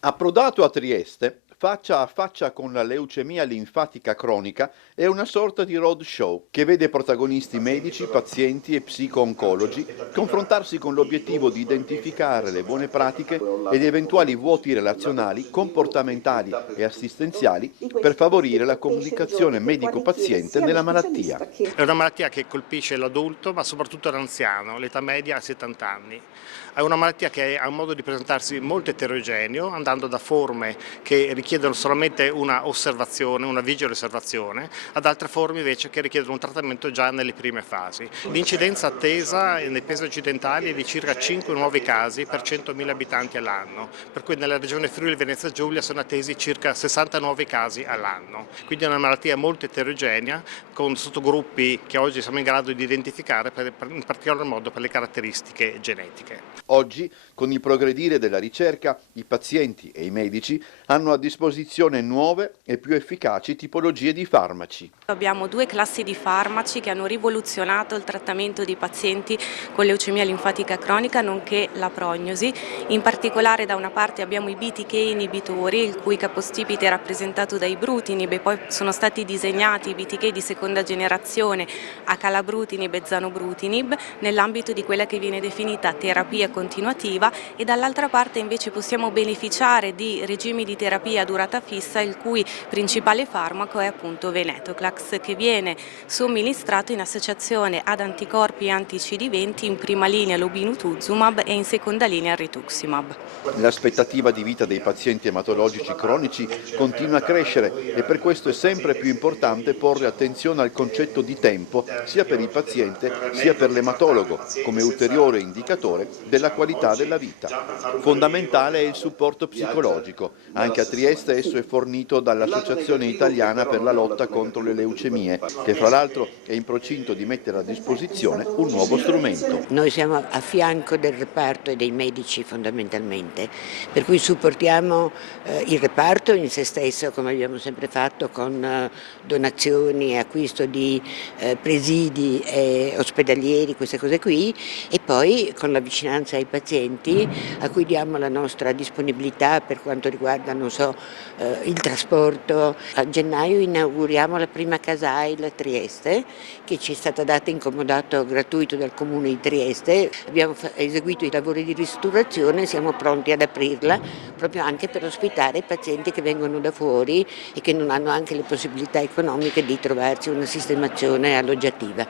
Approdato a Trieste, faccia a faccia con la leucemia linfatica cronica è una sorta di roadshow che vede protagonisti medici, pazienti e psico-oncologi confrontarsi con l'obiettivo di identificare le buone pratiche ed eventuali vuoti relazionali, comportamentali e assistenziali per favorire la comunicazione medico-paziente nella malattia. È una malattia che colpisce l'adulto, ma soprattutto l'anziano, l'età media a 70 anni. È una malattia che ha un modo di presentarsi molto eterogeneo, andando da forme che richiedono solamente una osservazione, una vigile osservazione, ad altre forme invece che richiedono un trattamento già nelle prime fasi. L'incidenza attesa nei paesi occidentali è di circa 5 nuovi casi per 100.000 abitanti all'anno, per cui nella regione Friuli Venezia Giulia sono attesi circa 60 nuovi casi all'anno. Quindi è una malattia molto eterogenea, con sottogruppi che oggi siamo in grado di identificare in particolar modo per le caratteristiche genetiche. Oggi, con il progredire della ricerca, i pazienti e i medici hanno a disposizione nuove e più efficaci tipologie di farmaci. Abbiamo due classi di farmaci che hanno rivoluzionato il trattamento di pazienti con leucemia linfatica cronica nonché la prognosi. In particolare da una parte abbiamo i BTK inibitori, il cui capostipite è rappresentato dai brutinib e poi sono stati disegnati i BTK di seconda generazione acalabrutinib e zanobrutinib nell'ambito di quella che viene definita terapia continuativa, e dall'altra parte invece possiamo beneficiare di regimi di terapia a durata fissa il cui principale farmaco è appunto venetoclax, che viene somministrato in associazione ad anticorpi e anti-CD20, in prima linea l'obinutuzumab e in seconda linea il rituximab. L'aspettativa di vita dei pazienti ematologici cronici continua a crescere e per questo è sempre più importante porre attenzione al concetto di tempo sia per il paziente sia per l'ematologo come ulteriore indicatore della qualità della vita. Fondamentale è il supporto psicologico. Anche a Trieste esso è fornito dall'Associazione Italiana per la lotta contro le leucemie, che fra l'altro è in procinto di mettere a disposizione un nuovo strumento. Noi siamo a fianco del reparto e dei medici fondamentalmente, per cui supportiamo il reparto in se stesso, come abbiamo sempre fatto, con donazioni e acquisto di presidi ospedalieri, queste cose qui, e poi con la vicinanza ai pazienti a cui diamo la nostra disponibilità per quanto riguarda, non so, il trasporto. A gennaio inauguriamo la prima casa AIL a Trieste, che ci è stata data in comodato gratuito dal Comune di Trieste. Abbiamo eseguito i lavori di ristrutturazione e siamo pronti ad aprirla proprio anche per ospitare i pazienti che vengono da fuori e che non hanno anche le possibilità economiche di trovarsi una sistemazione alloggiativa.